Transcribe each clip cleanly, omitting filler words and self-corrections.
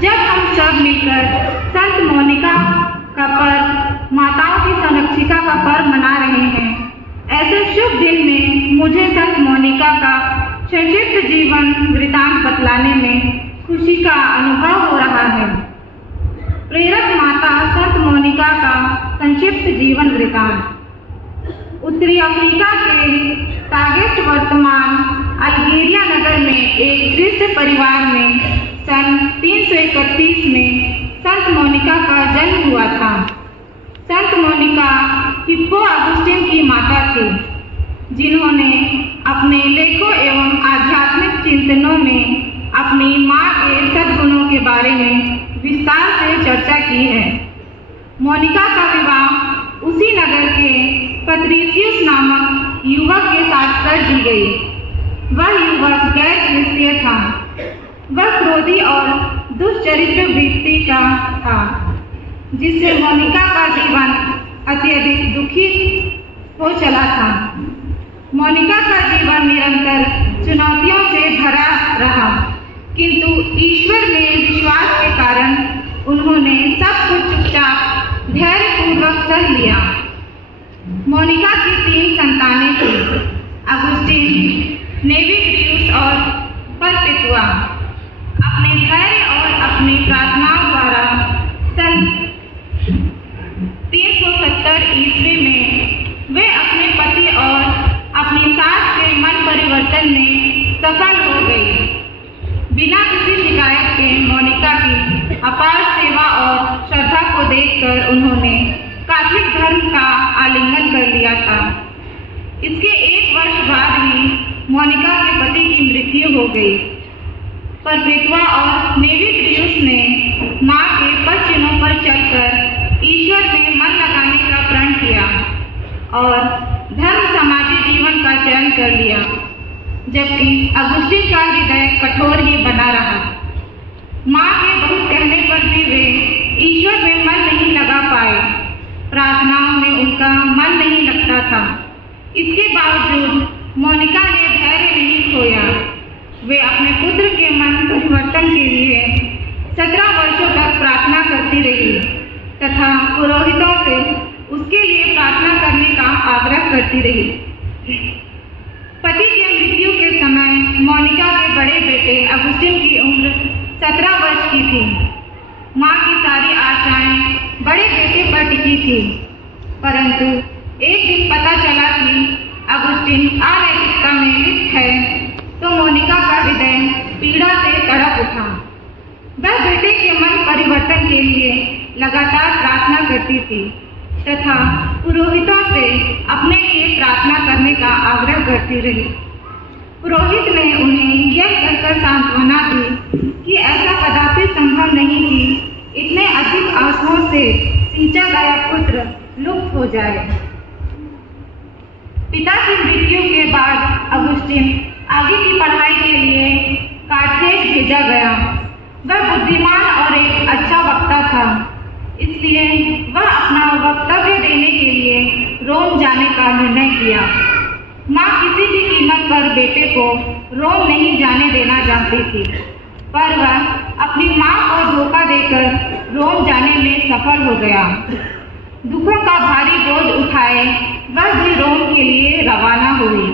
जब हम सब मिलकर संत मोनिका का पर्व, माताओं की संरक्षिका का पर्व मना रहे हैं, ऐसे शुभ दिन में मुझे संत मोनिका का संक्षिप्त जीवन वृतांत बतलाने में खुशी का अनुभव हो रहा है। प्रेरक माता संत मोनिका का संक्षिप्त जीवन वृतांत। उत्तरी अफ्रीका के तागेस्ट वर्तमान अल्जीरिया नगर में एक क्रिस्त परिवार में सन 331 में संत मोनिका का जन्म हुआ था। संत मोनिका हिप्पो अगुस्टिन की माता थी, जिन्होंने अपने लेखों एवं आध्यात्मिक चिंतनों में अपनी माँ के सद्गुणों के बारे में विस्तार से चर्चा की है। मोनिका का विवाह उसी नगर के पत्रिसियस नामक युवक के साथ कर दी गई। वह युवक गैर क्रिस्तीय था। वह क्रोधी और दुष्चरित्र वृत्ति का था, जिससे मोनिका का जीवन अत्यधिक दुखी हो चला था। मोनिका का जीवन निरंतर चुनौतियों से भरा रहा, किंतु ईश्वर में विश्वास के कारण उन्होंने सब कुछ चुपचाप धैर्यपूर्वक सह लिया। मोनिका की 3 संतानें थीं, अगुस्टिन, नेविग्रियुस और परपेतुआ। अपने धैर्य और अपनी प्रार्थनाओं द्वारा सन 370 ईस्वी में वे अपने पति और अपनी सास के मन परिवर्तन में सफल हो गई। बिना किसी शिकायत के मोनिका की अपार सेवा और श्रद्धा को देखकर उन्होंने कैथोलिक धर्म का आलिंगन कर लिया था। इसके 1 वर्ष बाद ही मोनिका के पति की मृत्यु हो गई। परपेतुआ और नेविग्रियुस ने माँ के पद चिन्हों पर चलकर ईश्वर में मन लगाने का प्रण किया और धर्म समाजी जीवन का चयन कर लिया, जबकि अगुस्टिन का हृदय कठोर ही बना रहा। माँ के बहुत कहने पर भी वे ईश्वर में मन नहीं लगा पाए। प्रार्थनाओं में उनका मन नहीं लगता था। इसके बावजूद मोनिका ने धैर्य नहीं खोया। वे अपने पुत्र के मन परिवर्तन के लिए 17 वर्षों तक प्रार्थना करती रही तथा पुरोहितों से उसके लिए प्रार्थना करने का आग्रह करती रही। पति के मृत्यु के समय मोनिका के बड़े बेटे अगुस्टिन की उम्र 17 वर्ष की थी। माँ की सारी आशाएं बड़े बेटे पर टिकी थी, परंतु एक दिन पता चला कि अगुस्टिन अनैतिकता में लिप्त है, तो मोनिका का हृदय पीड़ा से तड़प उठा। वह बेटे के मन परिवर्तन के लिए लगातार प्रार्थना करती थी तथा पुरोहितों से अपने लिए प्रार्थना करने का आग्रह करती रही। पुरोहित ने उन्हें यह कहकर सांत्वना दी कि ऐसा कदापि संभव नहीं कि इतने अधिक आंसुओं से सींचा गया पुत्र लुप्त हो जाए। पिता की मृत्यु के बाद अगुस्टिन आगे की पढ़ाई के लिए कार्थेज भेजा गया। वह बुद्धिमान और एक अच्छा वक्ता था, इसलिए वह अपना वक्तव्य देने के लिए रोम जाने का निर्णय किया। माँ किसी भी कीमत पर बेटे को रोम नहीं जाने देना चाहती थी, पर वह अपनी माँ को धोखा देकर रोम जाने में सफल हो गया। दुखों का भारी बोझ उठाए वह भी रोम के लिए रवाना हुई।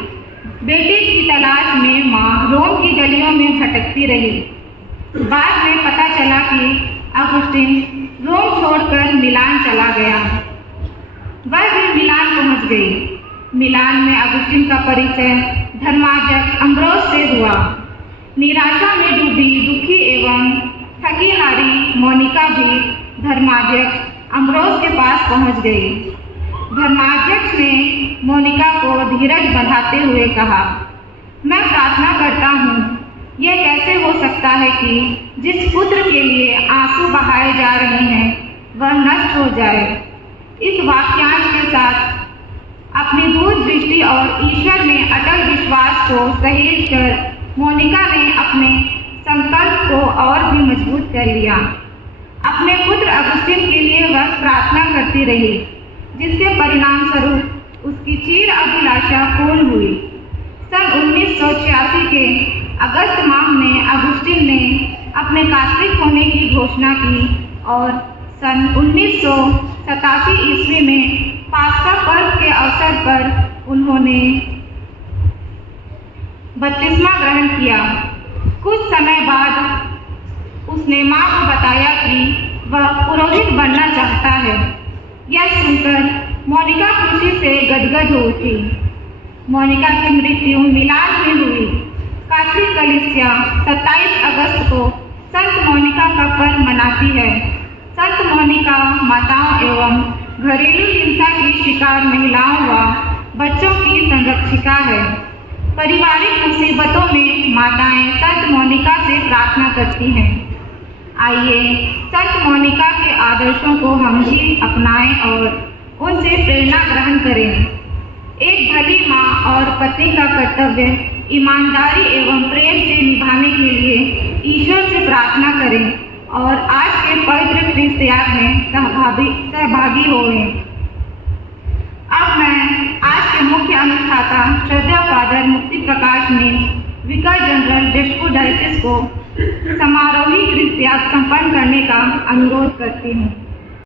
बेटे की तलाश में माँ रोम की गलियों में भटकती रही। बाद में पता चला कि अगुस्टिन रोम छोड़कर मिलान चला गया। वह भी मिलान पहुंच गई। मिलान में अगुस्टिन का परिचय धर्माजक अम्ब्रोस से हुआ। निराशा में डूबी दुखी एवं थकी हारी मोनिका भी धर्माजक अम्ब्रोस के पास पहुंच गई। धर्माध्यक्ष ने मोनिका को धीरज बढ़ाते हुए कहा, मैं प्रार्थना करता हूँ, यह कैसे हो सकता है कि जिस पुत्र के लिए आंसू बहाए जा रहे हैं वह नष्ट हो जाए। इस वाक्यांश के साथ अपनी दूरदृष्टि और ईश्वर में अटल विश्वास को सहेज कर मोनिका ने अपने संकल्प को और भी मजबूत कर लिया। अपने पुत्र अगुस्टिन के लिए वह प्रार्थना करती रही, जिसके परिणाम स्वरूप उसकी चिर अभिलाषा पूर्ण हुई। सन 1986 के अगस्त माह में अगुस्टिन ने अपने अपने कैथोलिक होने की घोषणा की और सन 1987 ईस्वी में पास्का पर्व के अवसर पर उन्होंने बपतिस्मा ग्रहण किया। कुछ समय बाद उसने मां को बताया कि वह पुरोहित बनना चाहता है। यह सुनकर मोनिका खुशी से गदगद हो उठी। मोनिका की मृत्यु मिलान में हुई। कैथोलिक कलीसिया 27 अगस्त को संत मोनिका का पर्व मनाती है। संत मोनिका माताओं एवं घरेलू हिंसा की शिकार महिलाओं व बच्चों की संरक्षिका है। पारिवारिक मुसीबतों में माताएं संत मोनिका से प्रार्थना करती हैं। आइए संत मोनिका के आदर्शों को हम भी अपनाएं और उनसे प्रेरणा ग्रहण करें। एक भली माँ और पत्नी का कर्तव्य ईमानदारी एवं प्रेम से निभाने के लिए ईश्वर से प्रार्थना करें और आज के पवित्र ख्रिस्त याग में सहभागी हों। अब मैं आज के मुख्य अनुष्ठाता श्रद्धेय फादर मुक्ति प्रकाश मिश्र, विकार जनरल डिस्ट्रिक्ट डायसिस को समारोही ख्रिस्त याग संपन्न करने का अनुरोध करती हूँ।